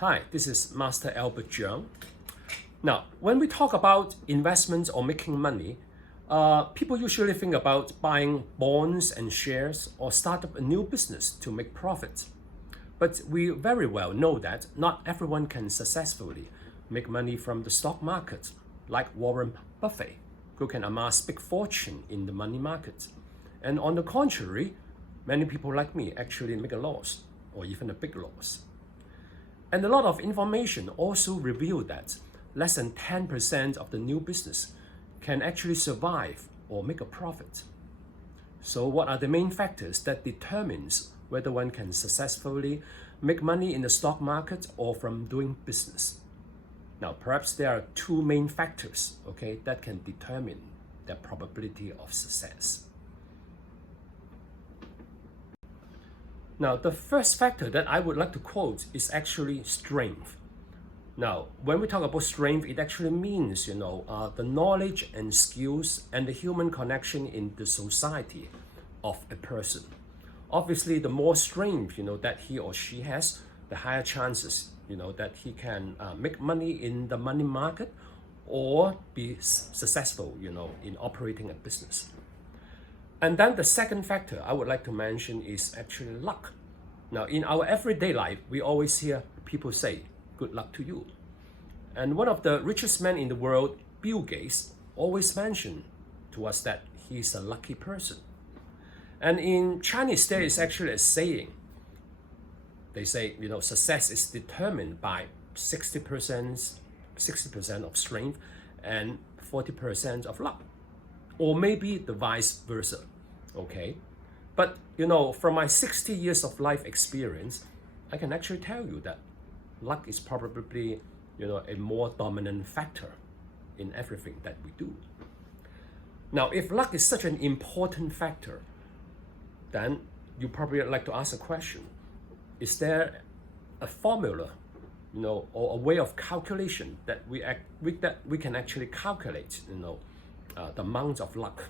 Hi, this is Master Albert Jiang. Now, when we talk about investments or making money, people usually think about buying bonds and shares or start up a new business to make profit. But we very well know that not everyone can successfully make money from the stock market, like Warren Buffett, who can amass big fortune in the money market. And on the contrary, many people like me actually make a loss or even a big loss. And a lot of information also reveal that less than 10% of the new business can actually survive or make a profit. So what are the main factors that determines whether one can successfully make money in the stock market or from doing business? Now, perhaps there are two main factors, that can determine the probability of success. Now, the first factor that I would like to quote is actually strength. Now, when we talk about strength, it actually means, the knowledge and skills and the human connection in the society of a person. Obviously, the more strength, that he or she has, the higher chances, that he can make money in the money market or be successful, in operating a business. And then the second factor I would like to mention is actually luck. Now, in our everyday life, we always hear people say, good luck to you. And one of the richest men in the world, Bill Gates, always mentioned to us that he's a lucky person. And in Chinese, there is actually a saying. They say, success is determined by 60% of strength and 40% of luck. Or maybe the vice versa, But, from my 60 years of life experience, I can actually tell you that luck is probably, a more dominant factor in everything that we do. Now, if luck is such an important factor, then you probably like to ask a question. Is there a formula, or a way of calculation that we can actually calculate, the amount of luck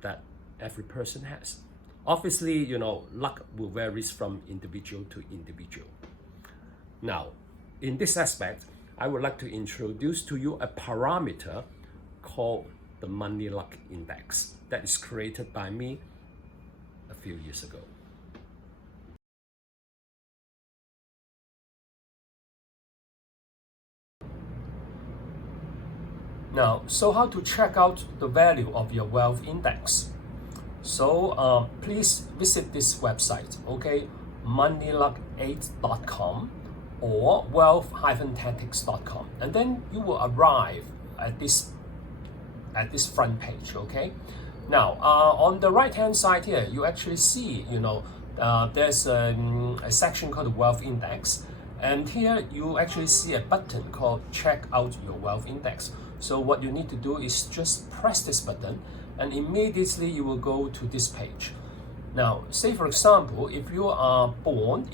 that every person has? Obviously, luck will vary from individual to individual. Now, in this aspect, I would like to introduce to you a parameter called the Money Luck Index that is created by me a few years ago. Now, so how to check out the value of your wealth index? So please visit this website, moneyluck8.com or wealth-tactics.com, and then you will arrive at this front page, Now, on the right-hand side here, you actually see, there's a section called the Wealth Index, and here you actually see a button called Check Out Your Wealth Index. So what you need to do is just press this button, and immediately you will go to this page. Now, say for example, if you were born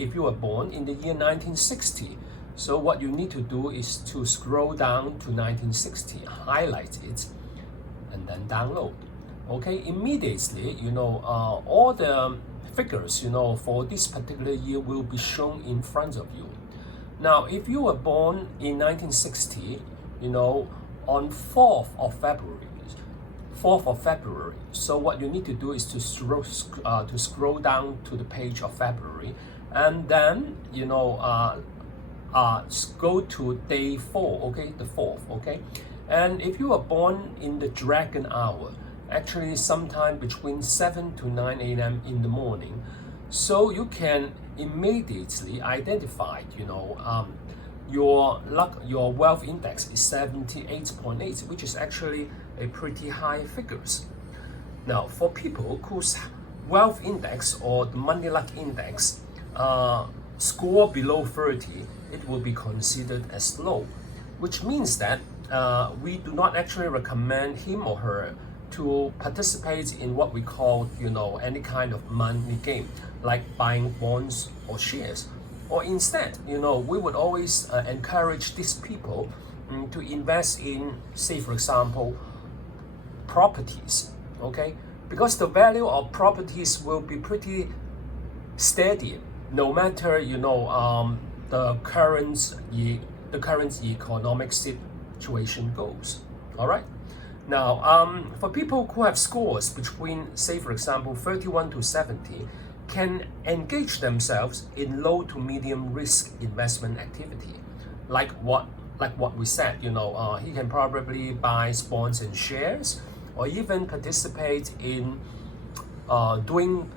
in the year 1960, so what you need to do is to scroll down to 1960, highlight it, and then download. Immediately, all the figures, for this particular year will be shown in front of you. Now, if you were born in 1960, on 4th of February. So what you need to do is to scroll down to the page of February, and then go to day 4, the 4th, And if you were born in the Dragon Hour, actually sometime between 7 to 9 a.m. in the morning, so you can immediately identify, your wealth index is 78.8, which is actually a pretty high figures. Now, for people whose wealth index or the money luck index score below 30, it will be considered as low, which means that we do not actually recommend him or her to participate in what we call, any kind of money game, like buying bonds or shares. Or instead, we would always encourage these people to invest in, say, for example, properties, Because the value of properties will be pretty steady, no matter, the current economic situation goes. All right. Now, for people who have scores between, say, for example, 31 to 70, can engage themselves in low to medium risk investment activity, like what we said. He can probably buy bonds and shares, or even participate in doing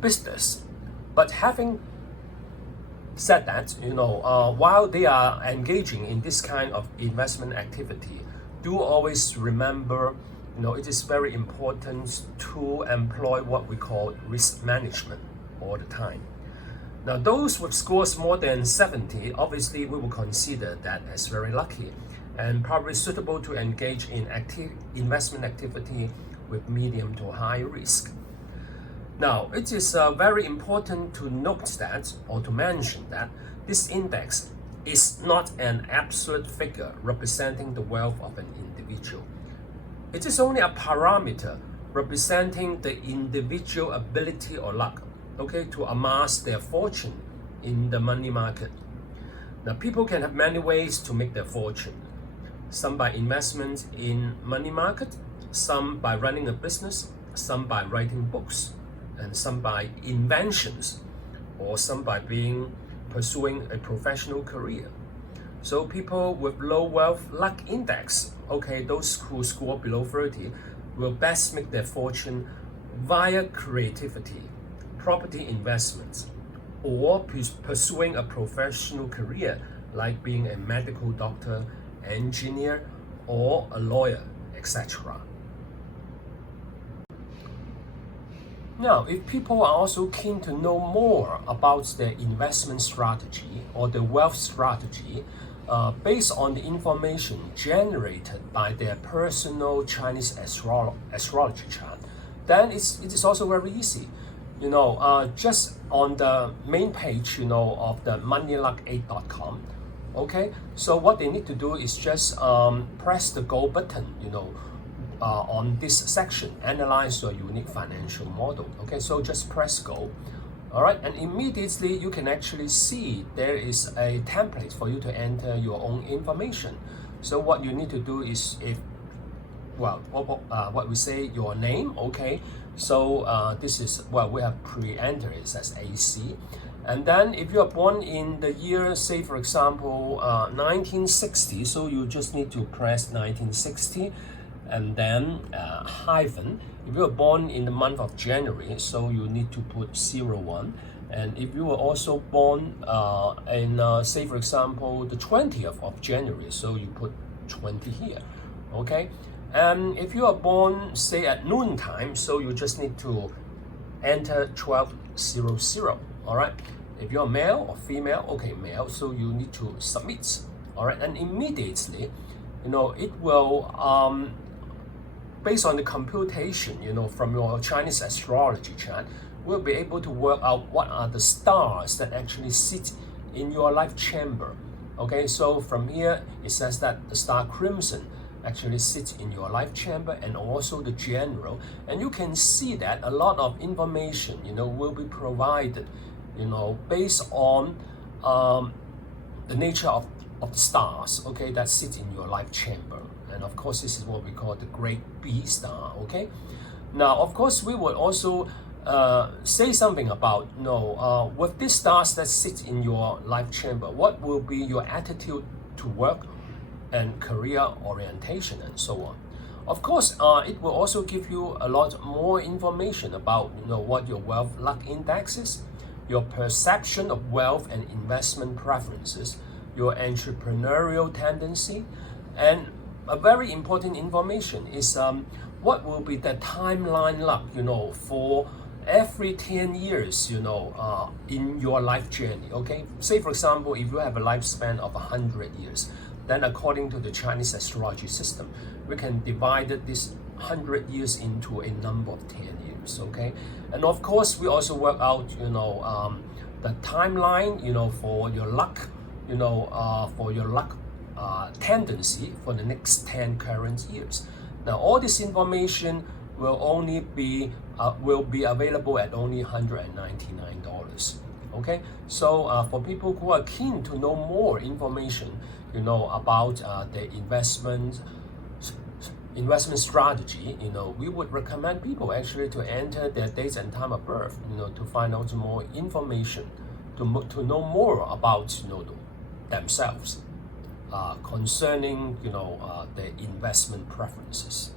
business. But having said that, while they are engaging in this kind of investment activity, do always remember, it is very important to employ what we call risk management all the time. Now, those with scores more than 70, obviously we will consider that as very lucky and probably suitable to engage in investment activity with medium to high risk. Now, it is very important to note that, or to mention that, this index is not an absolute figure representing the wealth of an individual. It is only a parameter representing the individual ability or luck, to amass their fortune in the money market. Now, people can have many ways to make their fortune. Some by investment in money market, some by running a business, some by writing books, and some by inventions, or some by pursuing a professional career. So people with low wealth luck index, those who score below 30, will best make their fortune via creativity, property investments, or pursuing a professional career like being a medical doctor, engineer, or a lawyer, etc. Now, if people are also keen to know more about their investment strategy or the wealth strategy based on the information generated by their personal Chinese astrology chart, then it is also very easy. Just on the main page, of the moneyluck8.com. So what they need to do is just press the go button, on this section, analyze your unique financial model. So just press go. All right, and immediately you can actually see there is a template for you to enter your own information. So what you need to do is, what we say, your name. So this is, we have pre-entered it as AC. And then if you are born in the year, say for example, 1960, so you just need to press 1960, and then hyphen. If you were born in the month of January, so you need to put 01. And if you were also born in, say for example, the 20th of January, so you put 20 here. And if you are born, say at noontime, so you just need to enter 1200. All right. If you're male or female, male, so you need to submit. All right, and immediately, it will, based on the computation, from your Chinese astrology chart, we'll be able to work out what are the stars that actually sit in your life chamber. So from here, it says that the star Crimson actually sits in your life chamber, and also the general. And you can see that a lot of information, will be provided, based on the nature of the stars, that sit in your life chamber. And of course, this is what we call the Great B star. Now, of course, we will also say something about, with these stars that sit in your life chamber, what will be your attitude to work and career orientation and so on. Of course, it will also give you a lot more information about, what your wealth luck index is, your perception of wealth and investment preferences, your entrepreneurial tendency, and a very important information is what will be the timeline luck, for every 10 years, in your life journey. Say for example, if you have a lifespan of 100 years, then according to the Chinese astrology system, we can divide this 100 years into a number of 10 years. And of course, we also work out, the timeline, for your luck, tendency for the next 10 current years. Now, all this information will only be available at only $199. Okay, so for people who are keen to know more information, about the investment strategy, we would recommend people actually to enter their dates and time of birth, to find out more information, to know more about, themselves concerning, their investment preferences.